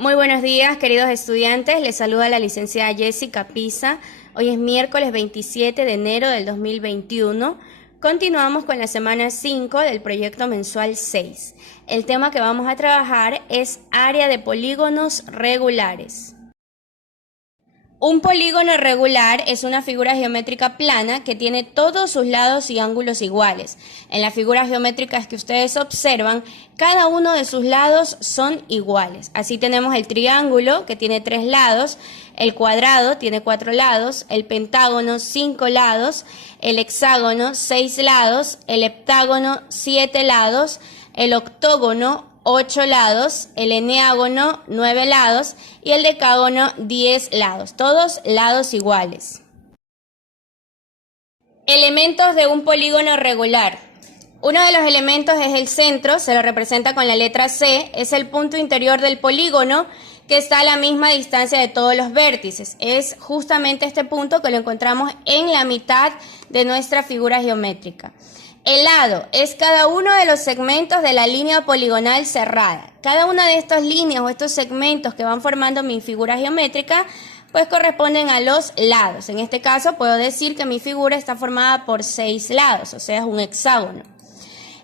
Muy buenos días, queridos estudiantes. Les saluda la licenciada Jessica Pisa. Hoy es miércoles 27 de enero del 2021. Continuamos con la semana 5 del proyecto mensual 6. El tema que vamos a trabajar es área de polígonos regulares. Un polígono regular es una figura geométrica plana que tiene todos sus lados y ángulos iguales. En las figuras geométricas que ustedes observan, cada uno de sus lados son iguales. Así tenemos el triángulo, que tiene 3 lados, el cuadrado tiene 4 lados, el pentágono 5 lados, el hexágono 6 lados, el heptágono 7 lados, el octógono 8 lados, el eneágono 9 lados y el decágono 10 lados, todos lados iguales. Elementos de un polígono regular. Uno de los elementos es el centro, se lo representa con la letra C, es el punto interior del polígono que está a la misma distancia de todos los vértices. Es justamente este punto que lo encontramos en la mitad de nuestra figura geométrica. El lado es cada uno de los segmentos de la línea poligonal cerrada. Cada una de estas líneas o estos segmentos que van formando mi figura geométrica, pues corresponden a los lados. En este caso puedo decir que mi figura está formada por 6 lados, o sea, es un hexágono.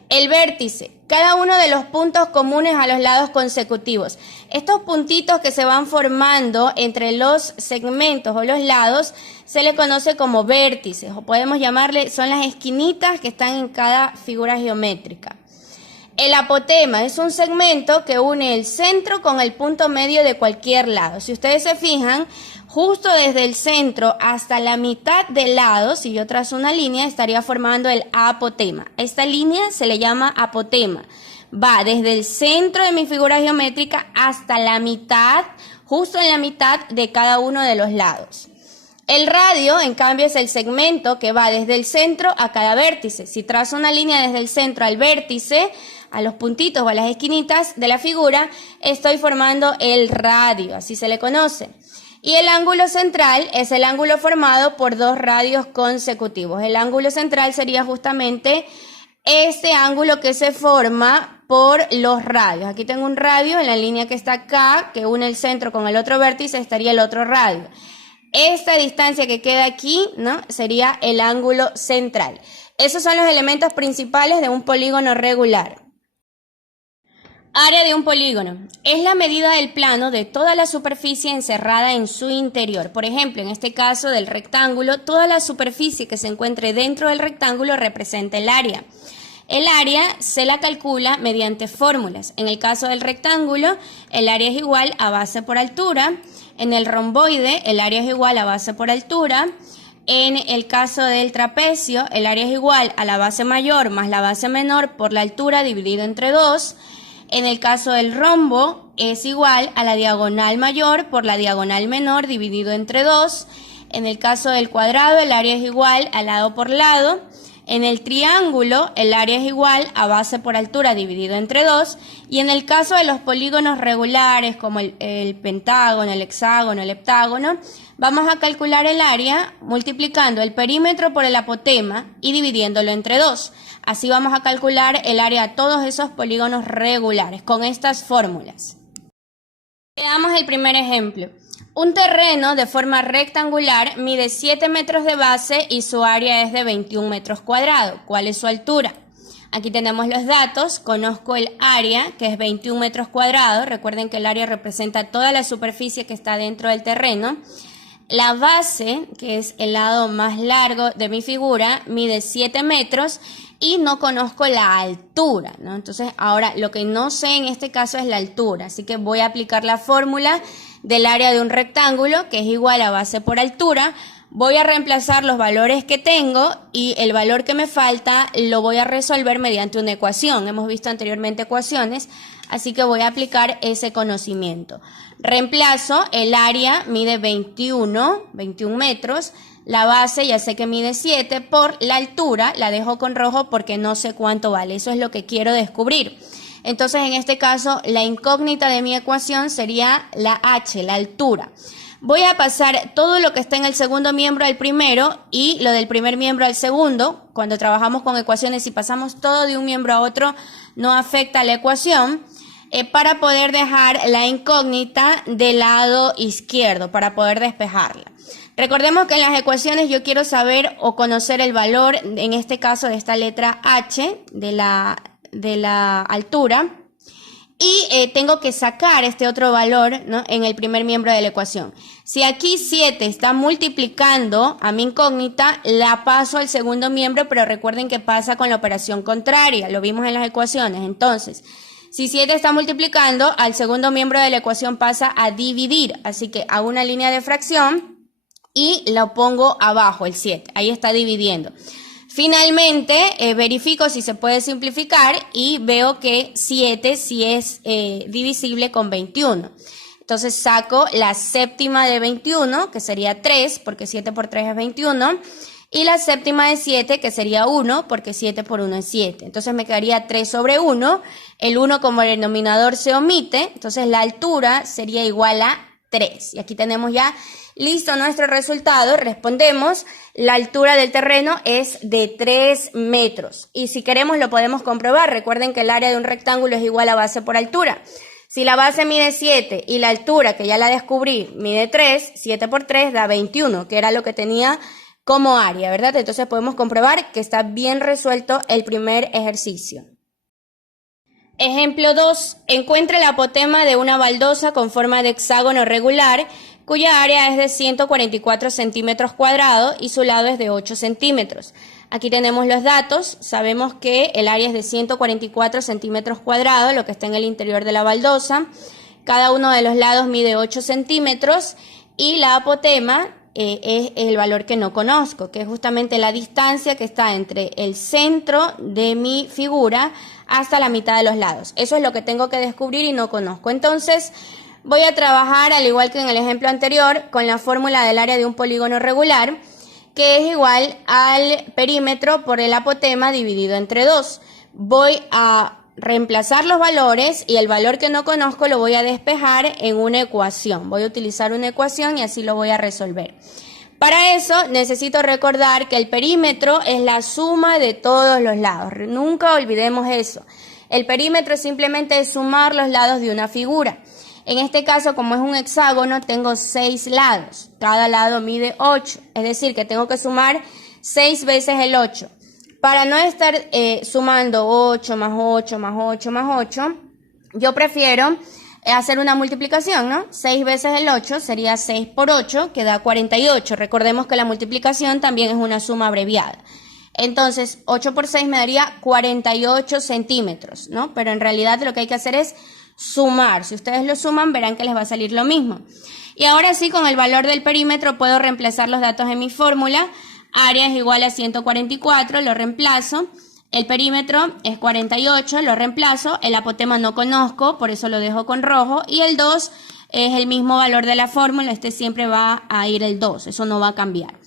El vértice, cada uno de los puntos comunes a los lados consecutivos. Estos puntitos que se van formando entre los segmentos o los lados se le conoce como vértices, o podemos llamarle, son las esquinitas que están en cada figura geométrica. El apotema es un segmento que une el centro con el punto medio de cualquier lado. Si ustedes se fijan, justo desde el centro hasta la mitad del lado, si yo trazo una línea, estaría formando el apotema. Esta línea se le llama apotema. Va desde el centro de mi figura geométrica hasta la mitad, justo en la mitad de cada uno de los lados. El radio, en cambio, es el segmento que va desde el centro a cada vértice. Si trazo una línea desde el centro al vértice, a los puntitos o a las esquinitas de la figura, estoy formando el radio, así se le conoce. Y el ángulo central es el ángulo formado por 2 radios consecutivos. El ángulo central sería justamente este ángulo que se forma por los radios. Aquí tengo un radio en la línea que está acá, que une el centro con el otro vértice, estaría el otro radio. Esta distancia que queda aquí, ¿no?, sería el ángulo central. Esos son los elementos principales de un polígono regular. Área de un polígono. Es la medida del plano de toda la superficie encerrada en su interior. Por ejemplo, en este caso del rectángulo, toda la superficie que se encuentre dentro del rectángulo representa el área. El área se la calcula mediante fórmulas. En el caso del rectángulo, el área es igual a base por altura. En el romboide, el área es igual a base por altura. En el caso del trapecio, el área es igual a la base mayor más la base menor por la altura dividido entre 2. En el caso del rombo, es igual a la diagonal mayor por la diagonal menor dividido entre 2. En el caso del cuadrado, el área es igual a lado por lado. En el triángulo, el área es igual a base por altura dividido entre 2. Y en el caso de los polígonos regulares, como el pentágono, el hexágono, el heptágono, vamos a calcular el área multiplicando el perímetro por el apotema y dividiéndolo entre 2. Así vamos a calcular el área de todos esos polígonos regulares con estas fórmulas. Veamos el primer ejemplo. Un terreno de forma rectangular mide 7 metros de base y su área es de 21 metros cuadrados. ¿Cuál es su altura? Aquí tenemos los datos. Conozco el área, que es 21 metros cuadrados. Recuerden que el área representa toda la superficie que está dentro del terreno. La base, que es el lado más largo de mi figura, mide 7 metros y no conozco la altura, ¿no? Entonces, ahora lo que no sé en este caso es la altura, así que voy a aplicar la fórmula del área de un rectángulo, que es igual a base por altura. Voy a reemplazar los valores que tengo y el valor que me falta lo voy a resolver mediante una ecuación. Hemos visto anteriormente ecuaciones, así que voy a aplicar ese conocimiento. Reemplazo, el área mide 21 metros, la base ya sé que mide 7, por la altura la dejo con rojo porque no sé cuánto vale, eso es lo que quiero descubrir. Entonces, en este caso, la incógnita de mi ecuación sería la h, la altura. Voy a pasar todo lo que está en el segundo miembro al primero y lo del primer miembro al segundo. Cuando trabajamos con ecuaciones y pasamos todo de un miembro a otro, no afecta a la ecuación. para poder dejar la incógnita del lado izquierdo, para poder despejarla. Recordemos que en las ecuaciones yo quiero saber o conocer el valor, en este caso de esta letra H, de la altura, y tengo que sacar este otro valor, ¿no?, en el primer miembro de la ecuación. Si aquí 7 está multiplicando a mi incógnita, la paso al segundo miembro, pero recuerden que pasa con la operación contraria, lo vimos en las ecuaciones. Entonces, si 7 está multiplicando, al segundo miembro de la ecuación pasa a dividir, así que hago una línea de fracción y lo pongo abajo, el 7, ahí está dividiendo. Finalmente, verifico si se puede simplificar y veo que 7 sí es divisible con 21. Entonces saco la séptima de 21, que sería 3, porque 7 por 3 es 21, y la séptima de 7, que sería 1, porque 7 por 1 es 7. Entonces me quedaría 3 sobre 1, el 1 como el denominador se omite, entonces la altura sería igual a 3. Y aquí tenemos ya listo nuestro resultado. Respondemos, la altura del terreno es de 3 metros. Y si queremos lo podemos comprobar. Recuerden que el área de un rectángulo es igual a base por altura. Si la base mide 7 y la altura, que ya la descubrí, mide 3, 7 por 3 da 21, que era lo que tenía como área, ¿verdad? Entonces podemos comprobar que está bien resuelto el primer ejercicio. Ejemplo 2. Encuentre la apotema de una baldosa con forma de hexágono regular, cuya área es de 144 centímetros cuadrados y su lado es de 8 centímetros. Aquí tenemos los datos. Sabemos que el área es de 144 centímetros cuadrados, lo que está en el interior de la baldosa. Cada uno de los lados mide 8 centímetros y la apotema es el valor que no conozco, que es justamente la distancia que está entre el centro de mi figura hasta la mitad de los lados. Eso es lo que tengo que descubrir y no conozco. Entonces, voy a trabajar, al igual que en el ejemplo anterior, con la fórmula del área de un polígono regular, que es igual al perímetro por el apotema dividido entre 2. Voy a reemplazar los valores y el valor que no conozco lo voy a despejar en una ecuación. Voy a utilizar una ecuación y así lo voy a resolver. Para eso necesito recordar que el perímetro es la suma de todos los lados. Nunca olvidemos eso. El perímetro es simplemente sumar los lados de una figura. En este caso, como es un hexágono, tengo 6 lados. Cada lado mide 8. Es decir, que tengo que sumar 6 veces el 8. Para no estar sumando 8 más 8 más 8 más 8, yo prefiero hacer una multiplicación, ¿no? 6 veces el 8 sería 6 por 8, que da 48. Recordemos que la multiplicación también es una suma abreviada. Entonces, 8 por 6 me daría 48 centímetros, ¿no? Pero en realidad lo que hay que hacer es sumar. Si ustedes lo suman, verán que les va a salir lo mismo. Y ahora sí, con el valor del perímetro puedo reemplazar los datos en mi fórmula. Área es igual a 144, lo reemplazo. El perímetro es 48, lo reemplazo. El apotema no conozco, por eso lo dejo con rojo. Y el 2 es el mismo valor de la fórmula, siempre va a ir el 2, eso no va a cambiar.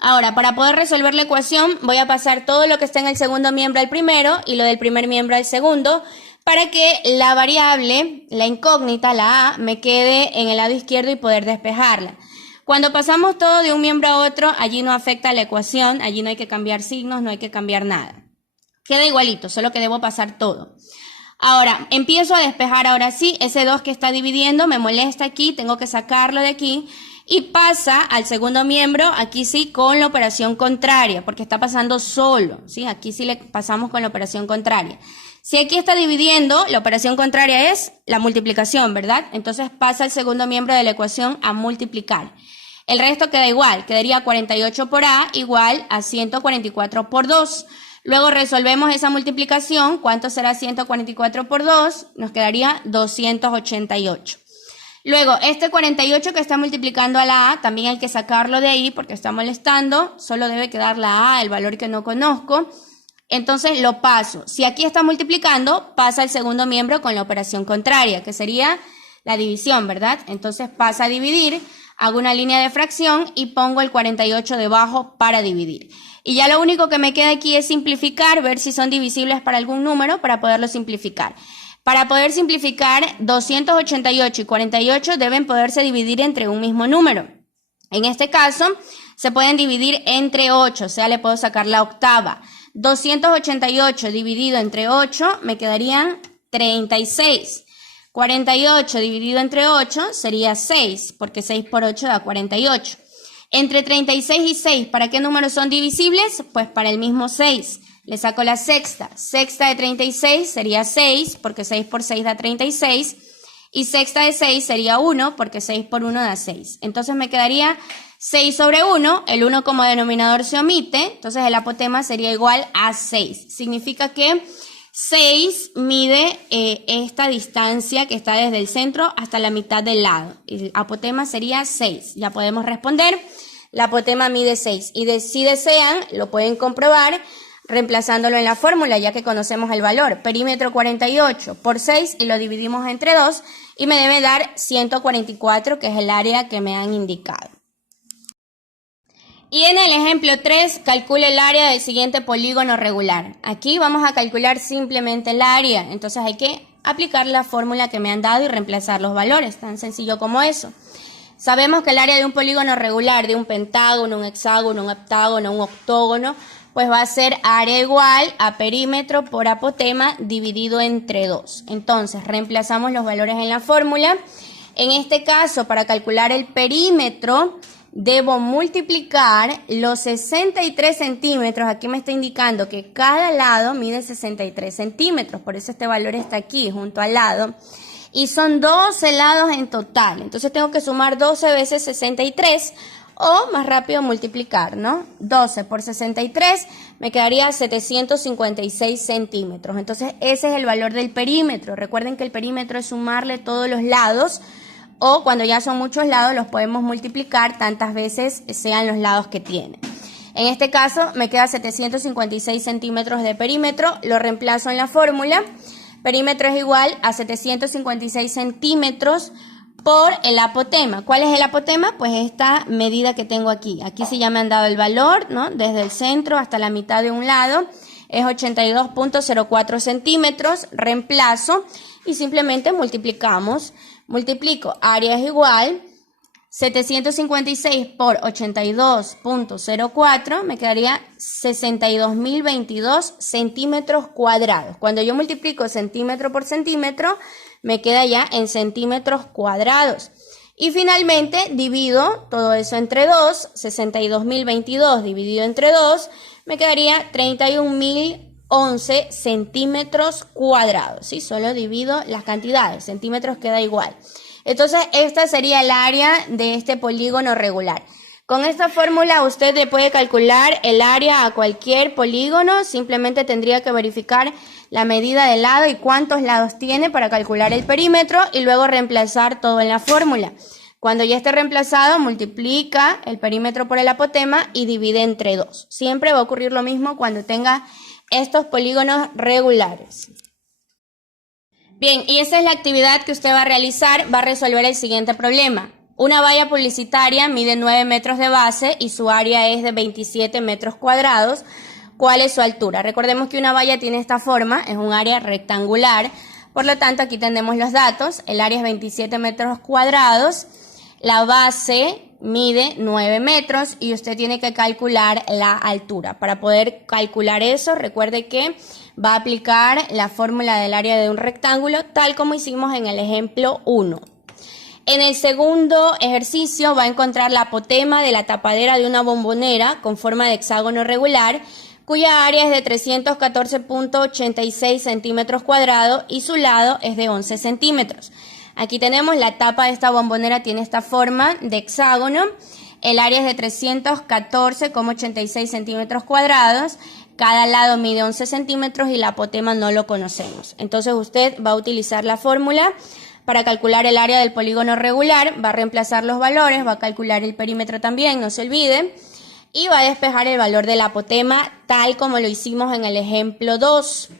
Ahora, para poder resolver la ecuación, voy a pasar todo lo que está en el segundo miembro al primero y lo del primer miembro al segundo, para que la variable, la incógnita, la A, me quede en el lado izquierdo y poder despejarla. Cuando pasamos todo de un miembro a otro, allí no afecta la ecuación, allí no hay que cambiar signos, no hay que cambiar nada. Queda igualito, solo que debo pasar todo. Ahora, empiezo a despejar ahora sí, ese 2 que está dividiendo me molesta aquí, tengo que sacarlo de aquí y pasa al segundo miembro, aquí sí, con la operación contraria, porque está pasando solo, ¿sí? Aquí sí le pasamos con la operación contraria. Si aquí está dividiendo, la operación contraria es la multiplicación, ¿verdad? Entonces pasa al segundo miembro de la ecuación a multiplicar. El resto queda igual, quedaría 48 por A igual a 144 por 2. Luego resolvemos esa multiplicación. ¿Cuánto será 144 por 2? Nos quedaría 288. Luego, este 48 que está multiplicando a la A, también hay que sacarlo de ahí porque está molestando. Solo debe quedar la A, el valor que no conozco. Entonces lo paso. Si aquí está multiplicando, pasa al segundo miembro con la operación contraria, que sería la división, ¿verdad? Entonces pasa a dividir. Hago una línea de fracción y pongo el 48 debajo para dividir. Y ya lo único que me queda aquí es simplificar, ver si son divisibles para algún número para poderlo simplificar. Para poder simplificar, 288 y 48 deben poderse dividir entre un mismo número. En este caso, se pueden dividir entre 8, o sea, le puedo sacar la octava. 288 dividido entre 8 me quedarían 36. 48 dividido entre 8 sería 6, porque 6 por 8 da 48. Entre 36 y 6, ¿para qué números son divisibles? Pues para el mismo 6. Le saco la sexta. Sexta de 36 sería 6, porque 6 por 6 da 36. Y sexta de 6 sería 1, porque 6 por 1 da 6. Entonces me quedaría 6 sobre 1. El 1 como denominador se omite. Entonces el apotema sería igual a 6. Significa que 6 mide esta distancia que está desde el centro hasta la mitad del lado. El apotema sería 6. Ya podemos responder. La apotema mide 6. Y si desean, lo pueden comprobar reemplazándolo en la fórmula, ya que conocemos el valor. Perímetro 48 por 6 y lo dividimos entre 2 y me debe dar 144, que es el área que me han indicado. Y en el ejemplo 3, calcule el área del siguiente polígono regular. Aquí vamos a calcular simplemente el área, entonces hay que aplicar la fórmula que me han dado y reemplazar los valores, tan sencillo como eso. Sabemos que el área de un polígono regular, de un pentágono, un hexágono, un heptágono, un octógono, pues va a ser área igual a perímetro por apotema dividido entre 2. Entonces, reemplazamos los valores en la fórmula. En este caso, para calcular el perímetro, debo multiplicar los 63 centímetros. Aquí me está indicando que cada lado mide 63 centímetros. Por eso este valor está aquí, junto al lado. Y son 12 lados en total. Entonces tengo que sumar 12 veces 63 o más rápido multiplicar, ¿no? 12 por 63 me quedaría 756 centímetros. Entonces ese es el valor del perímetro. Recuerden que el perímetro es sumarle todos los lados, o cuando ya son muchos lados los podemos multiplicar tantas veces sean los lados que tiene. En este caso me queda 756 centímetros de perímetro, lo reemplazo en la fórmula. Perímetro es igual a 756 centímetros por el apotema. ¿Cuál es el apotema? Pues esta medida que tengo aquí. Aquí sí ya me han dado el valor, ¿no? Desde el centro hasta la mitad de un lado es 82.04 centímetros. Reemplazo y simplemente multiplicamos. Multiplico, área es igual 756 por 82.04, me quedaría 62.022 centímetros cuadrados. Cuando yo multiplico centímetro por centímetro, me queda ya en centímetros cuadrados. Y finalmente divido todo eso entre 2, 62.022 dividido entre 2, me quedaría 31.011 centímetros cuadrados. ¿Sí? Solo divido las cantidades, centímetros queda igual. Entonces, esta sería el área de este polígono regular. Con esta fórmula usted le puede calcular el área a cualquier polígono, simplemente tendría que verificar la medida del lado y cuántos lados tiene para calcular el perímetro y luego reemplazar todo en la fórmula. Cuando ya esté reemplazado, multiplica el perímetro por el apotema y divide entre 2. Siempre va a ocurrir lo mismo cuando tenga estos polígonos regulares. Bien, y esa es la actividad que usted va a realizar, va a resolver el siguiente problema. Una valla publicitaria mide 9 metros de base y su área es de 27 metros cuadrados. ¿Cuál es su altura? Recordemos que una valla tiene esta forma, es un área rectangular, por lo tanto aquí tenemos los datos, el área es 27 metros cuadrados, la base mide 9 metros y usted tiene que calcular la altura. Para poder calcular eso, recuerde que va a aplicar la fórmula del área de un rectángulo, tal como hicimos en el ejemplo 1. En el segundo ejercicio va a encontrar la apotema de la tapadera de una bombonera con forma de hexágono regular, cuya área es de 314.86 centímetros cuadrados y su lado es de 11 centímetros. Aquí tenemos la tapa de esta bombonera, tiene esta forma de hexágono, el área es de 314,86 centímetros cuadrados, cada lado mide 11 centímetros y la apotema no lo conocemos. Entonces usted va a utilizar la fórmula para calcular el área del polígono regular, va a reemplazar los valores, va a calcular el perímetro también, no se olvide, y va a despejar el valor del apotema tal como lo hicimos en el ejemplo 2.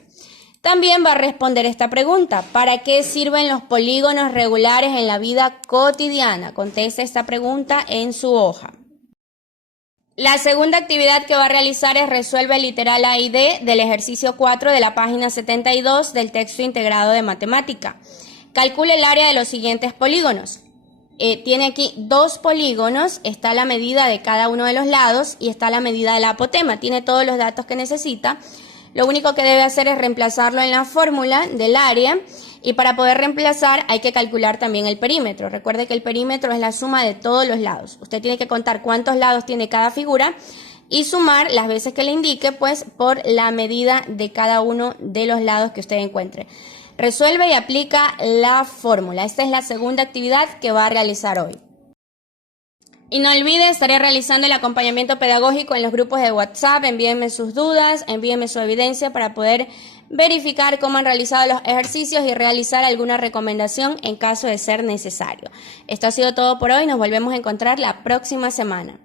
También va a responder esta pregunta: ¿para qué sirven los polígonos regulares en la vida cotidiana? Conteste esta pregunta en su hoja. La segunda actividad que va a realizar es resuelve el literal A y D del ejercicio 4 de la página 72 del texto integrado de matemática. Calcule el área de los siguientes polígonos. Tiene aquí dos polígonos, está la medida de cada uno de los lados y está la medida de la apotema. Tiene todos los datos que necesita. Lo único que debe hacer es reemplazarlo en la fórmula del área Y para poder reemplazar hay que calcular también el perímetro. Recuerde que el perímetro es la suma de todos los lados. Usted tiene que contar cuántos lados tiene cada figura y sumar las veces que le indique, pues, por la medida de cada uno de los lados que usted encuentre. Resuelve y aplica la fórmula. Esta es la segunda actividad que va a realizar hoy. Y no olvide, estaré realizando el acompañamiento pedagógico en los grupos de WhatsApp. Envíenme sus dudas, envíenme su evidencia para poder verificar cómo han realizado los ejercicios y realizar alguna recomendación en caso de ser necesario. Esto ha sido todo por hoy. Nos volvemos a encontrar la próxima semana.